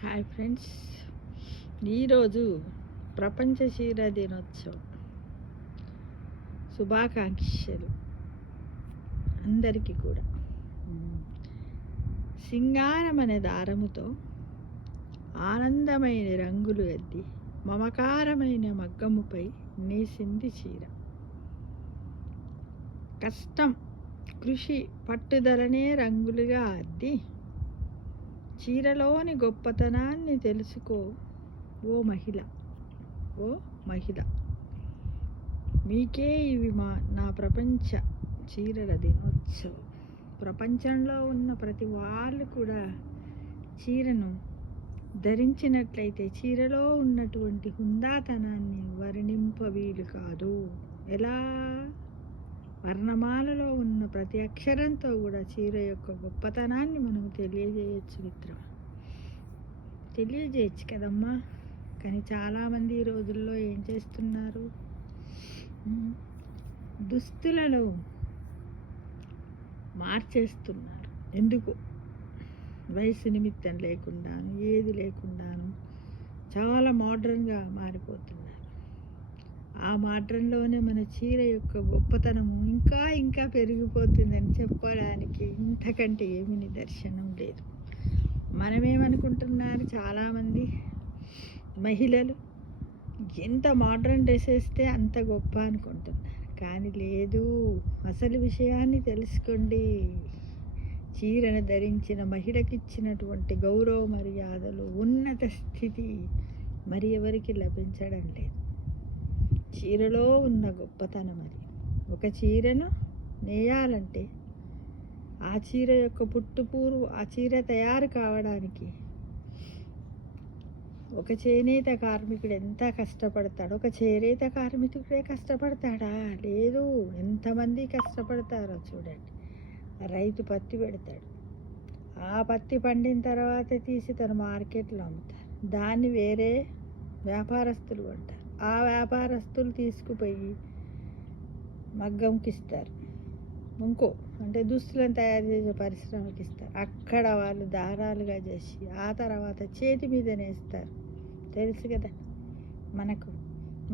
Hi friends, ఈరోజు ప్రపంచ చీర దినోత్సవం శుభాకాంక్షలు అందరికీ కూడా. సింగారం అనే దారముతో ఆనందమైన రంగులు అద్ది మమకారమైన మగ్గముపై నేసింది చీర. కష్టం, కృషి, పట్టుదలనే రంగులుగా అద్ది చీరలోని గొప్పతనాన్ని తెలుసుకో ఓ మహిళ. మీకే ఇవి నా ప్రపంచ చీరల దినోత్సవం. ప్రపంచంలో ఉన్న ప్రతి వాళ్ళు కూడా చీరను ధరించినట్లయితే చీరలో ఉన్నటువంటి హుందాతనాన్ని వర్ణింపవీలు కాదు. ఎలా వర్ణమాలలో ఉన్న ప్రతి అక్షరంతో కూడా చీర యొక్క గొప్పతనాన్ని మనం తెలియజేయచ్చు కదమ్మా. కానీ చాలామంది ఈ రోజుల్లో ఏం చేస్తున్నారు, దుస్తులను మార్చేస్తున్నారు. ఎందుకు? వయసు నిమిత్తం లేకుండాను, ఏది లేకుండాను చాలా మోడ్రన్గా మారిపోతున్నారు. ఆ మోడ్రన్లోనే మన చీర యొక్క గొప్పతనము ఇంకా పెరిగిపోతుందని చెప్పడానికి ఇంతకంటే ఏమీ నిదర్శనం లేదు. మనమేమనుకుంటున్నారు, చాలామంది మహిళలు ఎంత మోడ్రన్ డ్రెస్ వేస్తే అంత గొప్ప అనుకుంటున్నారు. కానీ లేదు, అసలు విషయాన్ని తెలుసుకోండి. చీరను ధరించిన మహిళకి ఇచ్చినటువంటి గౌరవ మర్యాదలు, ఉన్నత స్థితి మరి ఎవరికి లభించడం లేదు. చీరలో ఉన్న గొప్పతనం అది. ఒక చీరను నేయాలంటే ఆ చీర యొక్క పుట్టుపూర్వు, ఆ చీర తయారు కావడానికి ఒక చేనేత కార్మికుడు ఎంత కష్టపడతాడు. ఒక చేనేత కార్మికుడే కష్టపడతాడా? లేదు, ఎంతమంది కష్టపడతారో చూడండి. రైతు పత్తి పెడతాడు, ఆ పత్తి పండిన తర్వాత తీసి తన మార్కెట్లో అమ్ముతారు. దాన్ని వేరే వ్యాపారస్తులు కొంటారు. ఆ వ్యాపారస్తులు తీసుకుపోయి మగ్గంకి ఇస్తారు, అంటే దుస్తులను తయారు చేసే పరిశ్రమకి ఇస్తారు. అక్కడ వాళ్ళు దారాలుగా చేసి ఆ తర్వాత చేతి మీద నేస్తారు. తెలుసు కదా మనకు,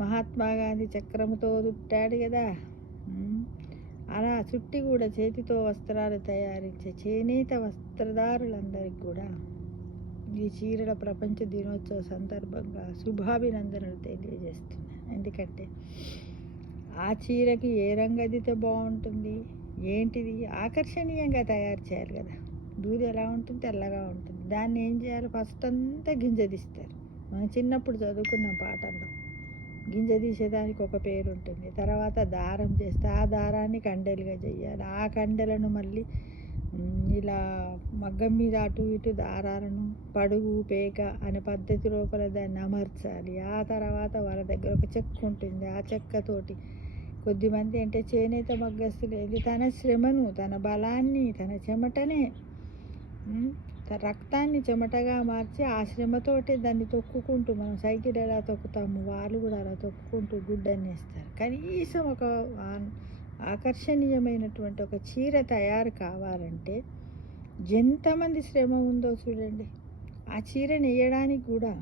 మహాత్మా గాంధీ చక్రంతో చుట్టాడు కదా. అలా చుట్టి కూడా చేతితో వస్త్రాలు తయారించే చేనేత వస్త్రదారులందరికీ కూడా ఈ చీరల ప్రపంచ దినోత్సవ సందర్భంగా శుభాభినందనలు తెలియజేస్తున్నాను. ఎందుకంటే ఆ చీరకి ఏ రంగు అదితే బాగుంటుంది, ఏంటిది ఆకర్షణీయంగా తయారు చేయాలి కదా. దూది ఎలా ఉంటుంది? తెల్లగా ఉంటుంది. దాన్ని ఏం చేయాలి? ఫస్ట్ అంతా గింజ తీస్తారు. మనం చిన్నప్పుడు చదువుకున్న పాఠంలో గింజ తీసేదానికి ఒక పేరు ఉంటుంది. తర్వాత దారం చేస్తే ఆ దారాన్ని కండెలుగా చేయాలి. ఆ కండెలను మళ్ళీ ఇలా మగ్గం మీద అటు ఇటు దారాలను పడుగు పేక అనే పద్ధతి లోపల దాన్ని అమర్చాలి. ఆ తర్వాత వాళ్ళ దగ్గర ఒక చెక్క ఉంటుంది. ఆ చెక్కతోటి కొద్దిమంది అంటే చేనేత మగ్గస్తులు తన శ్రమను, తన బలాన్ని, తన చెమటనే, తన రక్తాన్ని చెమటగా మార్చి ఆ శ్రమతోటి దాన్ని తొక్కుకుంటూ, మనం సైకిల్ ఎలా తొక్కుతాము వాళ్ళు కూడా అలా తొక్కుకుంటూ గుడ్డని వేస్తారు. కనీసం ఒక ఆకర్షణీయమైనటువంటి ఒక చీర తయారు కావాలంటే ఎంతమంది శ్రమ ఉందో చూడండి. ఆ చీర నేయడానికి కూడా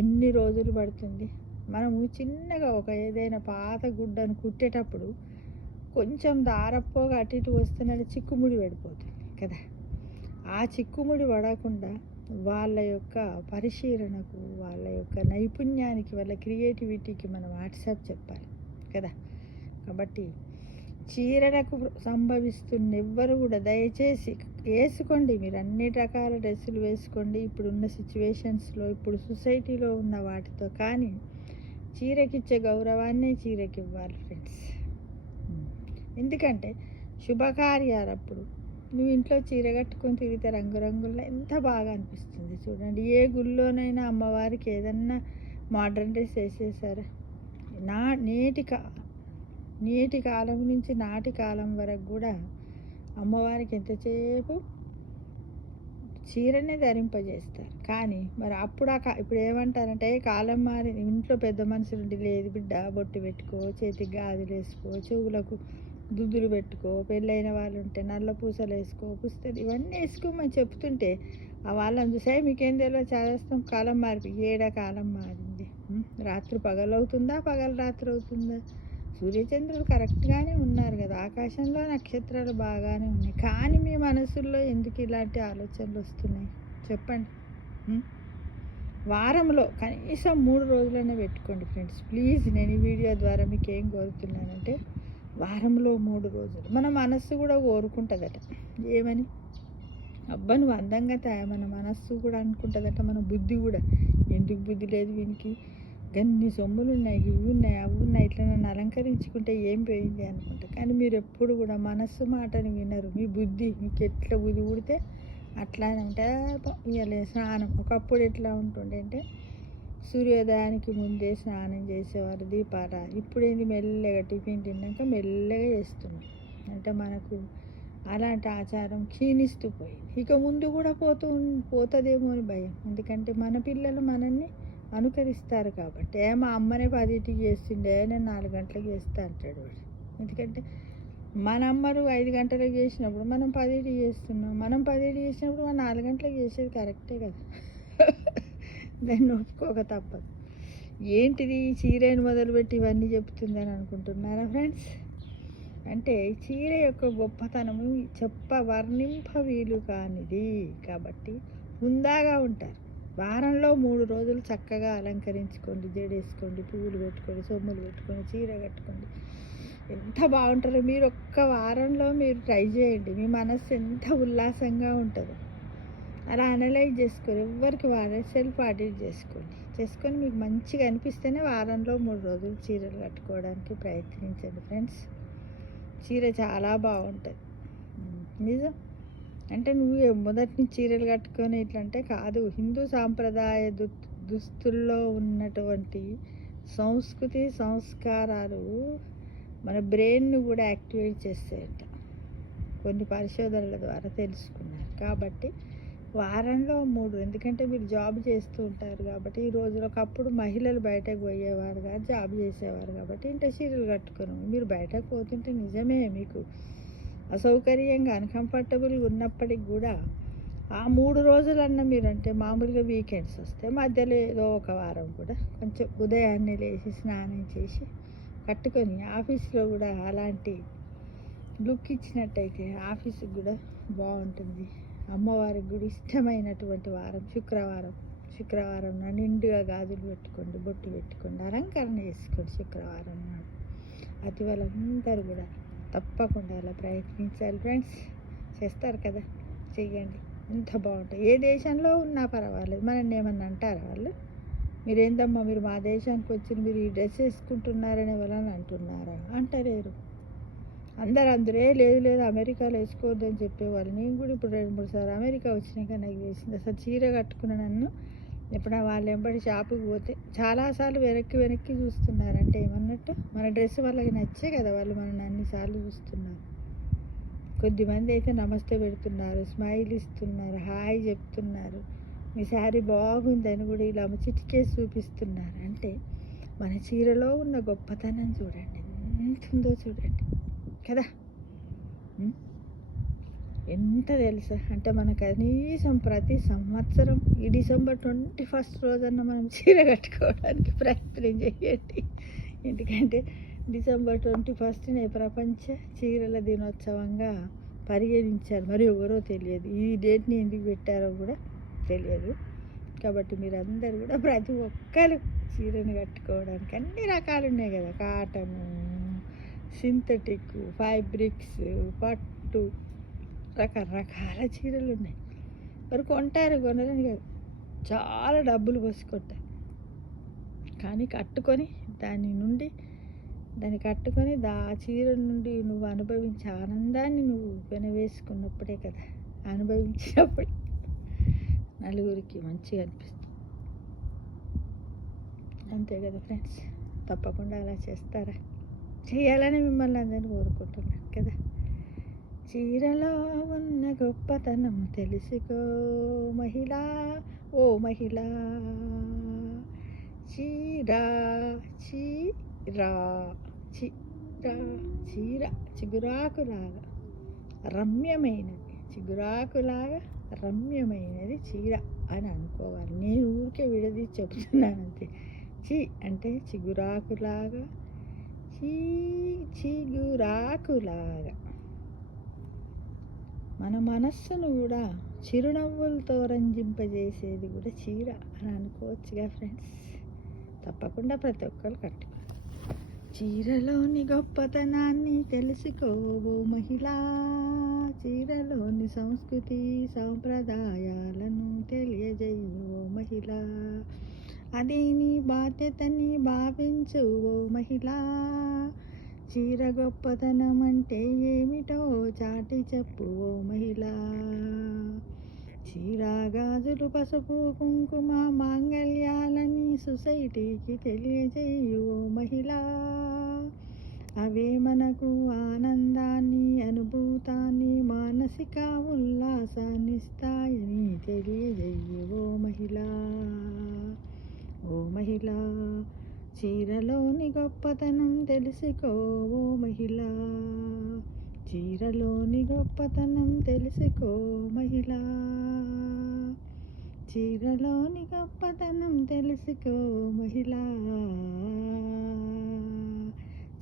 ఎన్ని రోజులు పడుతుంది. మనము చిన్నగా ఒక ఏదైనా పాత గుడ్డను కుట్టేటప్పుడు కొంచెం దారపోగా అటు ఇటు వస్తున్నది చిక్కుముడి పడిపోతుంది కదా. ఆ చిక్కుముడి పడకుండా వాళ్ళ యొక్క పరిశీలనకు, వాళ్ళ యొక్క నైపుణ్యానికి, వాళ్ళ క్రియేటివిటీకి మనం వాట్సాప్ చెప్పాలి కదా. కాబట్టి చీరలకు సంభవిస్తున్న ఎవ్వరు కూడా దయచేసి వేసుకోండి. మీరు అన్ని రకాల డ్రెస్సులు వేసుకోండి ఇప్పుడున్న సిచ్యువేషన్స్లో, ఇప్పుడు సొసైటీలో ఉన్న వాటితో. కానీ చీరకిచ్చే గౌరవాన్ని చీరకి ఇవ్వాలి ఫ్రెండ్స్. ఎందుకంటే శుభకార్యాలప్పుడు నువ్వు ఇంట్లో చీర కట్టుకొని తిరిగితే రంగురంగుల్లో ఎంత బాగా అనిపిస్తుంది చూడండి. ఏ గుళ్ళోనైనా అమ్మవారికి ఏదన్నా మోడ్రన్ డ్రెస్ వేసేసారా? నేటి కాలం నుంచి నాటి కాలం వరకు కూడా అమ్మవారికి ఎంతసేపు చీరనే ధరింపజేస్తారు. కానీ మరి ఇప్పుడు ఏమంటారంటే కాలం మారి, ఇంట్లో పెద్ద మనుషులు లేదు బిడ్డ బొట్టు పెట్టుకో, చేతికి గాజులు వేసుకో, చెవులకు దుద్దులు పెట్టుకో, పెళ్ళైన వాళ్ళు ఉంటే నల్ల పూసలు వేసుకో, పుస్తలు ఇవన్నీ వేసుకోమని చెప్తుంటే ఆ వాళ్ళని చూసే మీకేం తెలియదు చదివేస్తాం, కాలం మారి ఏడ కాలం మారింది. రాత్రి పగలవుతుందా, పగలు రాత్రి అవుతుందా? సూర్యచంద్రులు కరెక్ట్గానే ఉన్నారు కదా, ఆకాశంలో నక్షత్రాలు బాగానే ఉన్నాయి. కానీ మీ మనసుల్లో ఎందుకు ఇలాంటి ఆలోచనలు వస్తున్నాయి చెప్పండి. వారంలో కనీసం 3 రోజులైనా పెట్టుకోండి ఫ్రెండ్స్ ప్లీజ్. నేను ఈ వీడియో ద్వారా మీకు ఏం కోరుతున్నానంటే, వారంలో 3 రోజులు మన మనస్సు కూడా కోరుకుంటుందట. ఏమని? అబ్బా నువ్వు అందంగా మన మనస్సు కూడా అనుకుంటుందట, మన బుద్ధి కూడా. ఎందుకు బుద్ధి లేదు వీనికి, గన్ని సొమ్ములు ఉన్నాయి, ఇవి ఉన్నాయి, అవి ఉన్నాయి, ఇట్లా నన్ను అలంకరించుకుంటే ఏం పోయింది అనుకుంటా. కానీ మీరు ఎప్పుడు కూడా మనస్సు మాటని వినరు. మీ బుద్ధి మీకు ఎట్లా బుద్ధి పుడితే అట్లానే ఉంటే ఇవ్వలే స్నానం. ఒకప్పుడు ఎట్లా ఉంటుండే అంటే సూర్యోదయానికి ముందే స్నానం చేసేవారు, దీపాల. ఇప్పుడేంది మెల్లగా టిఫిన్ తిన్నాక మెల్లగా చేస్తున్నాం. అంటే మనకు అలాంటి ఆచారం క్షీణిస్తూ పోయింది. ఇక ముందు కూడా పోతుందేమో అని భయం. ఎందుకంటే మన పిల్లలు మనల్ని అనుకరిస్తారు కాబట్టి. మా అమ్మనే 10కి చేస్తుండే, నేను 4 గంటలకు చేస్తా అంటాడు వాడు. ఎందుకంటే మన అమ్మలు 5 గంటలకు చేసినప్పుడు మనం 10కి చేస్తున్నాం, మనం 10కి చేసినప్పుడు మనం 4 గంటలకు చేసేది కరెక్టే కదా. దాన్ని ఒప్పుకోక తప్పదు. ఏంటిది చీరని మొదలుపెట్టి ఇవన్నీ చెప్తుందని అనుకుంటున్నారా ఫ్రెండ్స్? అంటే చీర యొక్క గొప్పతనము వర్ణింప వీలు కానిది. కాబట్టి హుందాగా ఉంటారు. వారంలో 3 రోజులు చక్కగా అలంకరించుకోండి, జడేసుకోండి, పువ్వులు పెట్టుకోండి, సొమ్ములు పెట్టుకోండి, చీర కట్టుకోండి. ఎంత బాగుంటారో మీరు ఒక్క వారంలో మీరు ట్రై చేయండి. మీ మనస్సు ఎంత ఉల్లాసంగా ఉంటుందో అలా అనలైజ్ చేసుకోండి. ఎవరికి వారే సెల్ఫ్ ఆడిట్ చేసుకొని మీకు మంచిగా అనిపిస్తేనే వారంలో 3 రోజులు చీరలు కట్టుకోవడానికి ప్రయత్నించండి ఫ్రెండ్స్. చీర చాలా బాగుంటుంది నిజం. అంటే నువ్వు మొదటి నుంచి చీరలు కట్టుకొని ఇట్లంటే కాదు. హిందూ సాంప్రదాయ దుస్తుల్లో ఉన్నటువంటి సంస్కృతి సంస్కారాలు మన బ్రెయిన్ను కూడా యాక్టివేట్ చేస్తాయంట, కొన్ని పరిశోధనల ద్వారా తెలుసుకున్నారు. కాబట్టి వారంలో 3, ఎందుకంటే మీరు జాబ్ చేస్తూ ఉంటారు కాబట్టి. ఈ రోజులో ఒకప్పుడు మహిళలు బయటకు పోయేవారు కాదు, జాబ్ చేసేవారు కాబట్టి ఇంత చీరలు కట్టుకుని మీరు బయటకు పోతుంటే నిజమే మీకు అసౌకర్యంగా అన్కంఫర్టబుల్గా ఉన్నప్పటికి కూడా ఆ 3 రోజులన్నా మీరు, అంటే మామూలుగా వీకెండ్స్ వస్తే మధ్యలో ఏదో ఒక వారం కూడా కొంచెం ఉదయాన్నే లేచి స్నానం చేసి కట్టుకొని ఆఫీస్లో కూడా అలాంటి లుక్ ఇచ్చినట్టయితే ఆఫీస్కి కూడా బాగుంటుంది. అమ్మవారికి కూడా ఇష్టమైనటువంటి వారం శుక్రవారం నిండుగా గాజులు పెట్టుకోండి, బొట్టు పెట్టుకోండి, అలంకరణ చేసుకోండి. శుక్రవారం నాడు అది వాళ్ళందరూ కూడా తప్పకుండా అలా ప్రయత్నించాలి ఫ్రెండ్స్. చేస్తారు కదా, చెయ్యండి. ఎంత బాగుంటుంది. ఏ దేశంలో ఉన్నా పర్వాలేదు, మనల్ని ఏమన్నా అంటారా వాళ్ళు? మీరేందమ్మా మీరు మా దేశానికి వచ్చి మీరు ఈ డ్రెస్ వేసుకుంటున్నారనే వాళ్ళని అంటున్నారా? అంటలేరు. అందరూ లేదు అమెరికాలో వేసుకోవద్దని చెప్పేవాళ్ళు. నేను కూడా ఇప్పుడు 2-3 సార్లు అమెరికా వచ్చినాక నాకు వేసింది. అసలు చీర కట్టుకున్న నన్ను ఎప్పుడైనా వాళ్ళు వెంబడి షాపుకి పోతే చాలాసార్లు వెనక్కి చూస్తున్నారు. అంటే ఏమన్నట్టు మన డ్రెస్ వాళ్ళకి నచ్చే కదా వాళ్ళు మనల్ని అన్నిసార్లు చూస్తున్నారు. కొద్దిమంది అయితే నమస్తే పెడుతున్నారు, స్మైల్ ఇస్తున్నారు, హాయ్ చెప్తున్నారు, మీ శారీ బాగుందని కూడా ఇలా చిటికేసి చూపిస్తున్నారు. అంటే మన చీరలో ఉన్న గొప్పతనం చూడండి, ఎంత ఉందో చూడండి కదా. ఎంత తెలుసా అంటే మన కనీసం ప్రతి సంవత్సరం ఈ డిసెంబర్ 21 రోజన్న మనం చీర కట్టుకోవడానికి ప్రయత్నం చేయండి. ఎందుకంటే డిసెంబర్ 21నే ప్రపంచ చీరల దినోత్సవంగా పరిగణించారు. మరి ఎవరో తెలియదు, ఈ డేట్ని ఎందుకు పెట్టారో కూడా తెలియదు. కాబట్టి మీరందరూ కూడా ప్రతి ఒక్కరు చీరను కట్టుకోవడానికి అన్ని రకాలు ఉన్నాయి కదా, కాటను, సింథటిక్, ఫైబ్రిక్స్, పట్టు, రకరకాల చీరలు ఉన్నాయి. మరి కొనరని కాదు, చాలా డబ్బులు పోసుకుంటారు. కానీ దాన్ని కట్టుకొని ఆ చీర నుండి నువ్వు అనుభవించే ఆనందాన్ని నువ్వు వెనవేసుకున్నప్పుడే కదా, అనుభవించినప్పుడే నలుగురికి మంచిగా అనిపిస్తుంది. అంతే కదా ఫ్రెండ్స్, తప్పకుండా అలా చేస్తారా? చేయాలని మిమ్మల్ని అందరినీ కోరుకుంటున్నాను కదా. చీరలో ఉన్న గొప్పతనం తెలుసుకో మహిళా, ఓ మహిళా. చీర చిగురాకులాగా రమ్యమైనది, చిగురాకులాగా రమ్యమైనది చీర అని అనుకోవాలి. నేను ఊరికే విడదీసి చెప్తున్నాను అంతే. అంటే చిగురాకులాగా, చిగురాకులాగా మన మనస్సును కూడా చిరునవ్వులతో రంజింపజేసేది కూడా చీర అని అనుకోవచ్చుగా ఫ్రెండ్స్. తప్పకుండా ప్రతి ఒక్కరు కట్టుకో. చీరలోని గొప్పతనాన్ని తెలుసుకోవో మహిళా, చీరలోని సంస్కృతి సాంప్రదాయాలను తెలియజేయో మహిళా, అదే నీ బాధ్యతని భావించు ఓ మహిళా, చీర గొప్పతనం అంటే ఏమిటో చాటి చెప్పు ఓ మహిళా, చీర గాజులు పసుపు కుంకుమ మాంగళ్యాలని సొసైటీకి తెలియజేయు ఓ మహిళా, అవే మనకు ఆనందాన్ని అనుభూతాన్ని మానసిక ఉల్లాసాన్ని ఇస్తాయని తెలియజేయు ఓ మహిళా. ఓ మహిళా, చీరలోని గొప్పతనం తెలుసుకో ఓ మహిళా, చీరలోని గొప్పతనం తెలుసుకో మహిళా, చీరలోని గొప్పతనం తెలుసుకో మహిళా,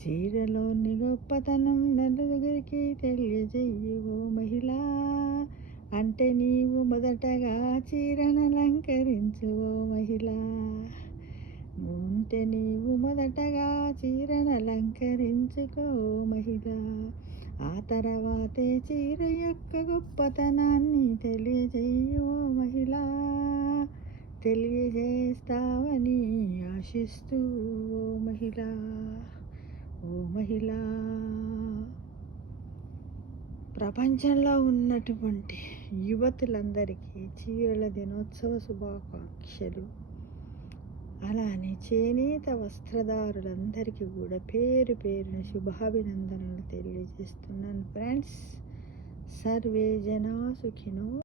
చీరలోని గొప్పతనం నలుగురికి తెలియజేయు ఓ మహిళా, అంటే నీవు మొదటగా చీరను అలంకరించు ఓ మహిళా, ఉంటే నీవు మొదటగా చీరను అలంకరించుకో మహిళా, ఆ తర్వాతే చీర యొక్క గొప్పతనాన్ని తెలియజేయు మహిళా, తెలియజేస్తావని ఆశిస్తూ ఓ మహిళా. ఓ మహిళా, ప్రపంచంలో ఉన్నటువంటి యువతులందరికీ చీరల దినోత్సవ శుభాకాంక్షలు. అలానే చేనేత వస్త్రదారులందరికీ కూడా పేరు పేరున శుభాభినందనలు తెలియజేస్తున్నాను ఫ్రెండ్స్. సర్వే జనా సుఖినో